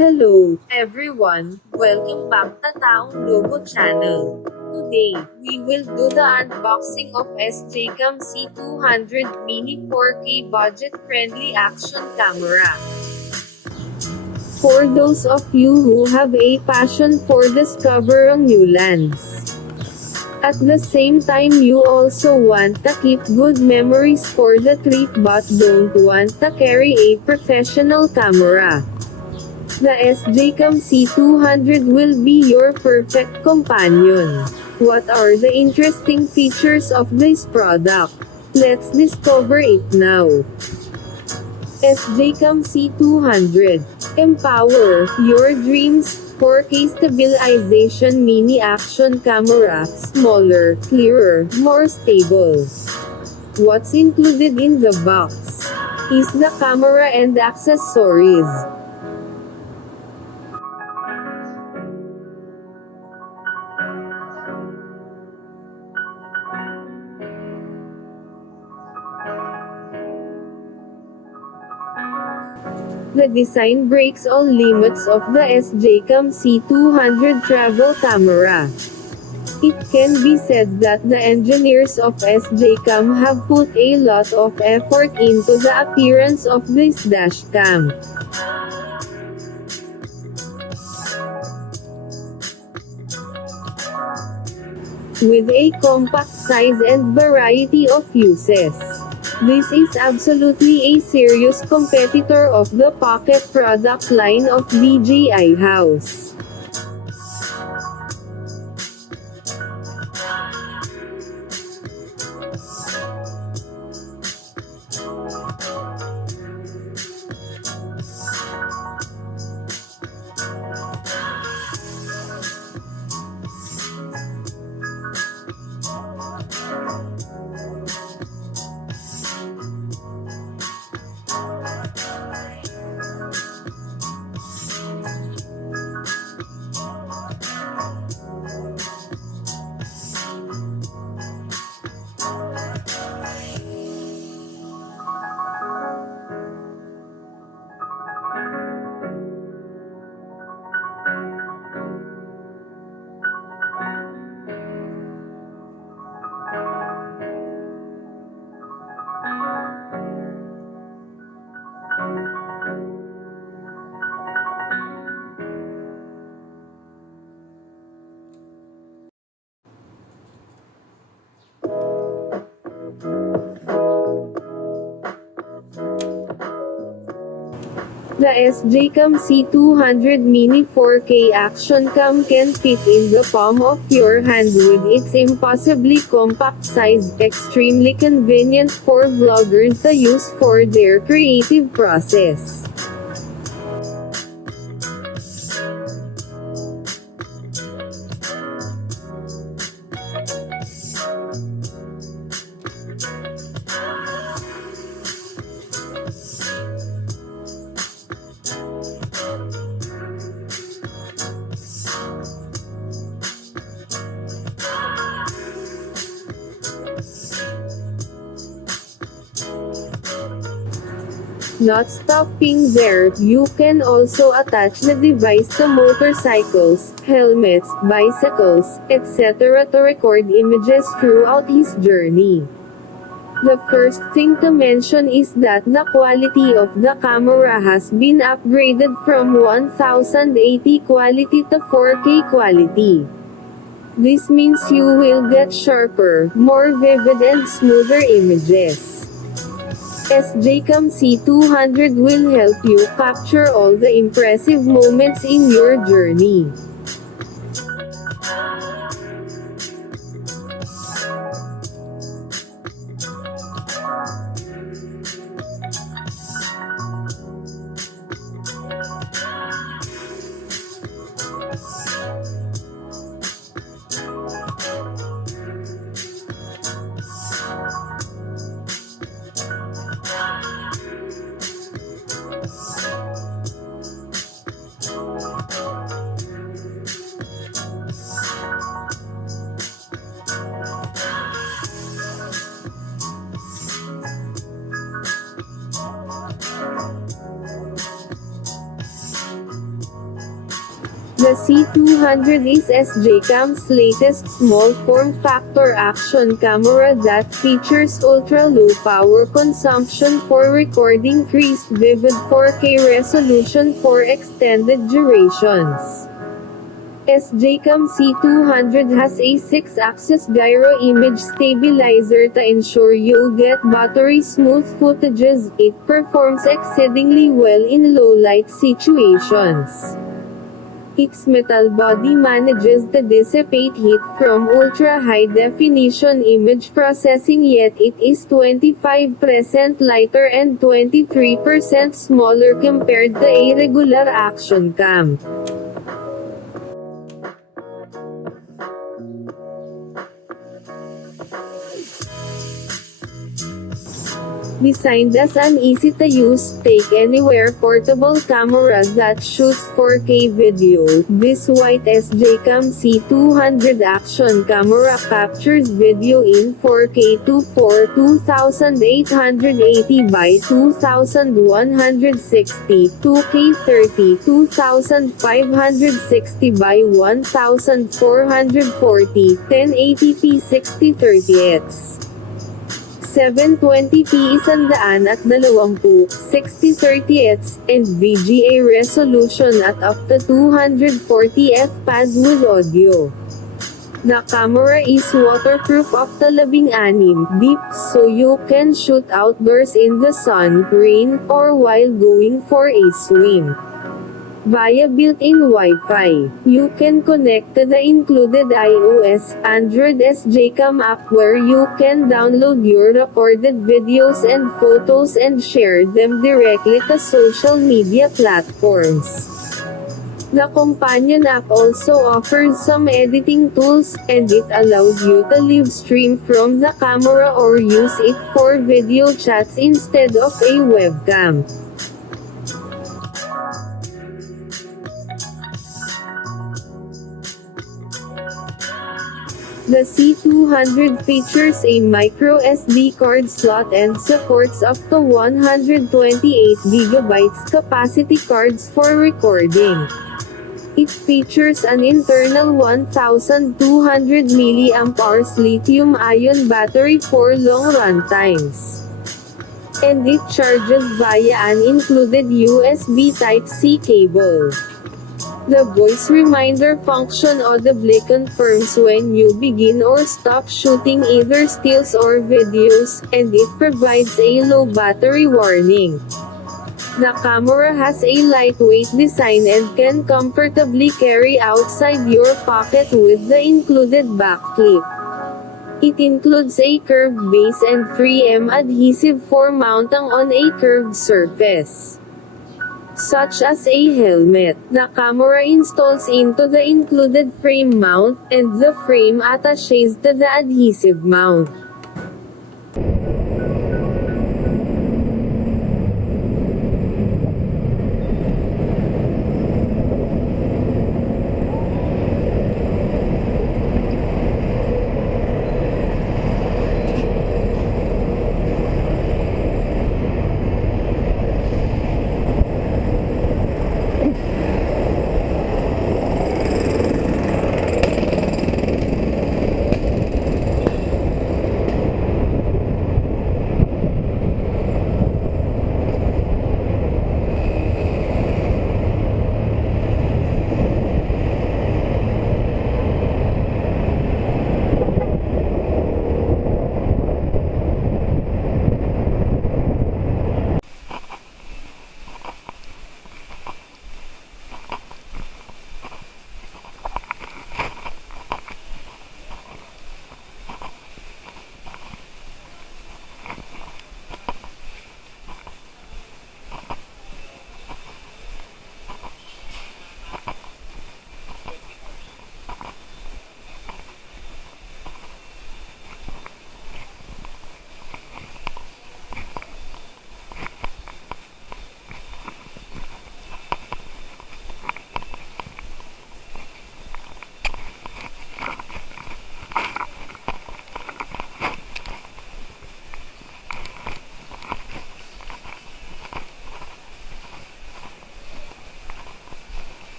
Hello, everyone. Welcome back to Taong Logo channel. Today, we will do the unboxing of SJCAM C200 Mini 4K budget-friendly action camera. For those of you who have a passion for discovering new lands. At the same time you also want to keep good memories for the trip but don't want to carry a professional camera. The SJCAM C200 will be your perfect companion. What are the interesting features of this product? Let's discover it now. SJCAM C200. Empower your dreams. 4K Stabilization Mini Action Camera. Smaller, clearer, more stable. What's included in the box? Is the camera and accessories. The design breaks all limits of the SJCAM C200 travel camera. It can be said that the engineers of SJCAM have put a lot of effort into the appearance of this dashcam. With a compact size and variety of uses. This is absolutely a serious competitor of the Pocket product line of DJI House. The SJCAM C200 Mini 4K Action Cam can fit in the palm of your hand with its impossibly compact size, extremely convenient for vloggers to use for their creative process. Not stopping there, you can also attach the device to motorcycles, helmets, bicycles, etc. to record images throughout his journey. The first thing to mention is that the quality of the camera has been upgraded from 1080 quality to 4K quality. This means you will get sharper, more vivid and smoother images. SJCAM C200 will help you capture all the impressive moments in your journey. The C200 is SJCAM's latest small form factor action camera that features ultra-low power consumption for recording crisp vivid 4K resolution for extended durations. SJCAM C200 has a 6-axis gyro image stabilizer to ensure you get buttery smooth footages. It performs exceedingly well in low-light situations. Its metal body manages to dissipate heat from ultra-high-definition image processing, yet it is 25% lighter and 23% smaller compared to a regular action cam. Designed as an easy-to-use, take-anywhere portable camera that shoots 4K video, this white SJCAM C200 action camera captures video in 4K to 2880 by 2160, 2K 30, 2560 by 1440, 1080p 60/30x. 720p 120, 60/30ths, and VGA resolution at up to 240 fps with audio. The camera is waterproof up to 16 deep, so you can shoot outdoors in the sun, rain, or while going for a swim. Via built-in Wi-Fi, you can connect to the included iOS, Android SJCAM app where you can download your recorded videos and photos and share them directly to social media platforms. The companion app also offers some editing tools, and it allows you to live stream from the camera or use it for video chats instead of a webcam. The C200 features a micro SD card slot and supports up to 128GB capacity cards for recording. It features an internal 1200 mAh lithium-ion battery for long run times. And it charges via an included USB Type-C cable. The voice reminder function audibly confirms when you begin or stop shooting either stills or videos, and it provides a low battery warning. The camera has a lightweight design and can comfortably carry outside your pocket with the included back clip. It includes a curved base and 3M adhesive for mounting on a curved surface, such as a helmet. The camera installs into the included frame mount, and the frame attaches to the adhesive mount.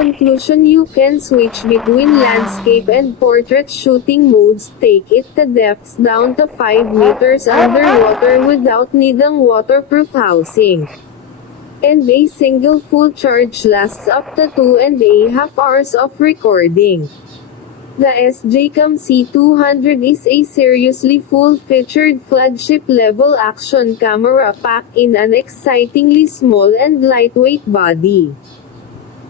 conclusion, you can switch between landscape and portrait shooting modes, take it to depths down to 5 meters underwater without needing waterproof housing. And a single full charge lasts up to 2.5 hours of recording. The SJCAM C200 is a seriously full-featured flagship-level action camera packed in an excitingly small and lightweight body.